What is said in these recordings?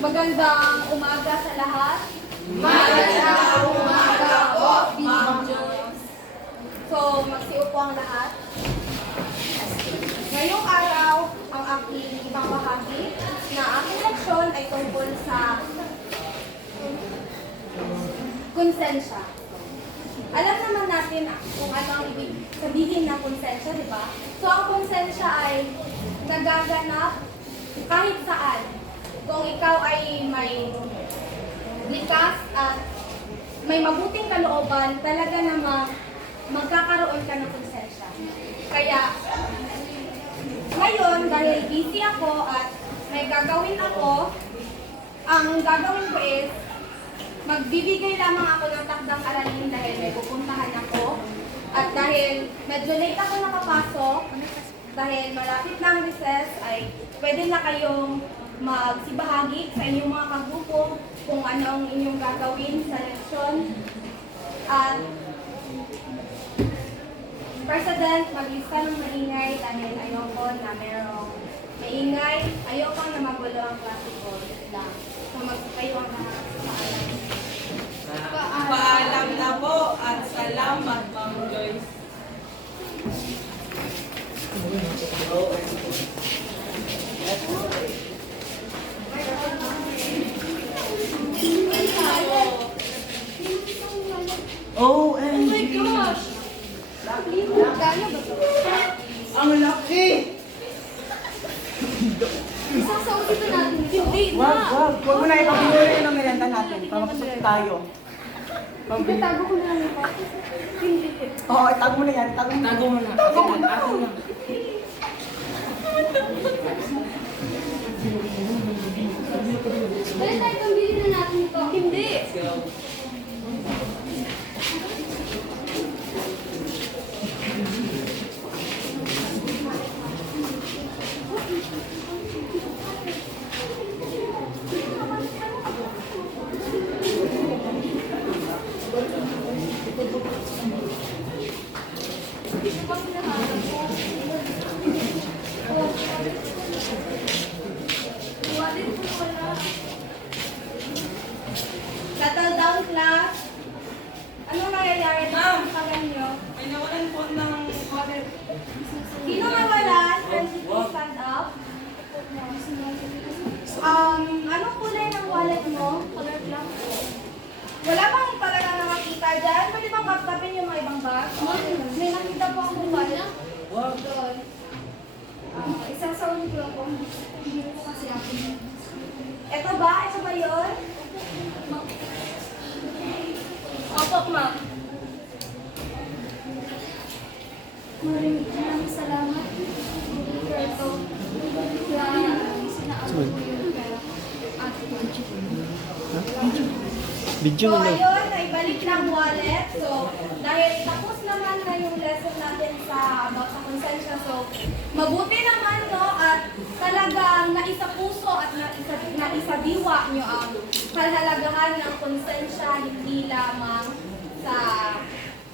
Magandang umaga sa lahat. Magandang umaga po, Ma'am Joyce. So, magsiupo ang lahat. Ngayong araw, ang aking ibang bahagi na aking leksyon ay tungkol sa konsensya. Alam naman natin kung ano ang ibig sabihin ng konsensya, di ba? So, ang konsensya ay nagaganap kahit saan. Kung ikaw ay may likas at may mabuting kalooban, talaga namang magkakaroon ka ng konsensya. Kaya, ngayon, dahil busy ako at may gagawin ako, ang gagawin ko is, magbibigay lamang ako ng takdang aralin dahil may pupuntahan ako. At dahil medyo late ako nakapasok, dahil malapit na ang recess, ay pwede na kayong magsibahagi sa inyong mga kagrupo kung ano ang inyong gagawin sa leksyon. At President, mag-isa ng maingay dahil ayoko na merong maingay. Ayoko na magulo ang klase ko lang. So magkayo ang lahat sa paalam. Paalam na po at salamat, Ma'am Joyce. Oh my gosh! Gano ba ito? Ang laki! Isasawag ito natin. Hindi na! Wag mo na ipag-inulit yung merenda natin para mapasok tayo. Itago ko na lang ito. Hindi. Oo, itago mo na yan. Itago mo na. Itago mo na. Dahil tayo pambili na natin ito. Hindi. Settle down, class. Ano nangyayari Ma'am! sa ganyo? May nawalan po ng water. Sino nawalan? Friendship, please stand up. Anong kulay ng wallet mo? Color black po. Wala bang talaga nakakita dyan? Pwede bang kapkapin yung mga ibang bag? May nakita po akong wallet. Doon. Isasawin ko ako. Hindi ko kasi ako. Ito ba? Ito ba yun? Opo, ma'am. Maraming salamat. Ito. Kaya sinaabot ko yung pera. Video So, na. ayun, naibalik ng wallet. So, dahil tapos naman na yung lesson natin about sa konsensya. So, mabuti naman, no? At talagang naisapuso at naisadiwa nyo ang kahalagahan ng konsensya, hindi lamang sa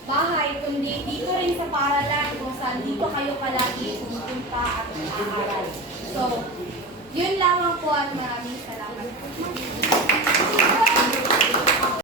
bahay, kundi dito rin sa paaralan kung saan dito kayo palagi pumunta at aaral. So, yun lamang po at maraming salamat.